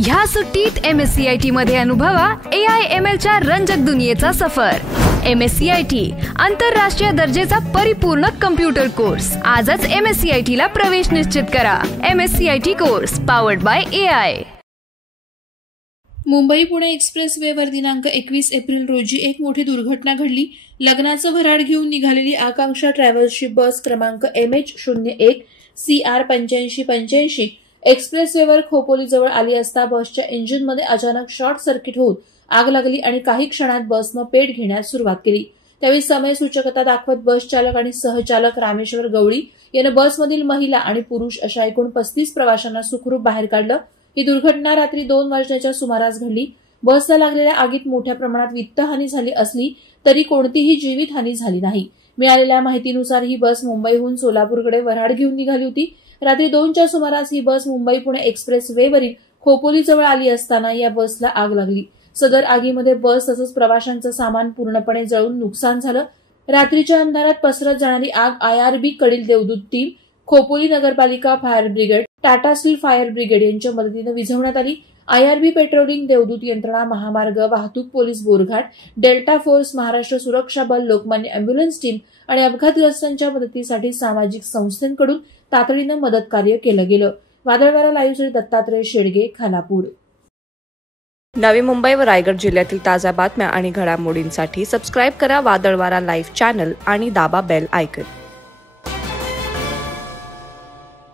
ह्या सुट्टीत MSCIT मध्ये अनुभवा AI/ML च्या रंजक दुनियेचा सफर। MSCIT आंतरराष्ट्रीय दर्जेचा परिपूर्ण कम्प्युटर कोर्स। आजच MSCIT ला प्रवेश निश्चित करा। MSCIT course powered by AI। Mumbai Pune express वेवर दिनांक 21 एप्रिल रोजी एक मोठी दुर्घटना घडली। लग्नाचं भराड घेऊन निघालेली आकांक्षा ट्रॅव्हल्सची बस क्रमांक MH01 CR 8585 एक्सप्रेस वेवर खोपोलीजवळ आली असता बसच्या इंजिनमध्ये अचानक शॉर्ट सर्किट होऊन आग लागली आणि काही क्षणात बसनं पेट घेण्यास सुरुवात केली। त्यावेळी समय सूचकता दाखवत बस चालक आणि सहचालक रामेश्वर गवळी याने बसमधील महिला आणि पुरुष अशा एकूण 35 प्रवाशांना सुखरूप बाहेर काढलं। ही दुर्घटना रात्री 2 वाजण्याच्या सुमारास घडली। बसला लागलेल्या आगीत मोठ्या प्रमाणात वित्तहानी झाली असली तरी कोणतीही जीवितहानी झाली नाही। मिळालेल्या माहितीनुसार ही बस मुंबईहून सोलापूरकडे वऱ्हाड घेऊन निघाली होती। रात्री 2च्या सुमारास ही बस मुंबई पुणे एक्सप्रेस वेवरील खोपोलीजवळ आली असताना या बसला आग लागली। सदर आगीमध्ये बस तसंच प्रवाशांचं सामान पूर्णपणे जळून नुकसान झालं। रात्रीच्या अंधारात पसरत जाणारी आग IRB कडील देवदूत टीम, खोपोली नगरपालिका fire brigade, Tata steel fire brigade यांच्या मदतीने विझवण्यात आली। IRB पेट्रोलिंग, देवदूत यंत्रणा, महामार्ग वाहतूक police Borghat, delta force, Maharashtra सुरक्षा बल, लोकमान्य अँब्युलन्स टीम आणि अपघातग्रस्तांच्या मदतीसाठी सामाजिक संस्थांकडून तातडीनं मदत कार्य केलं गेलं। वादळवारा लाईव्हसाठी दत्तात्रय शेडगे, खालापूर। नवी मुंबई व रायगड जिल्ह्यातील ताज्या बातम्या आणि घडामोडींसाठी सबस्क्राईब करा वादळवारा लाईव्ह चॅनल आणि दाबा बेल आयकॉन।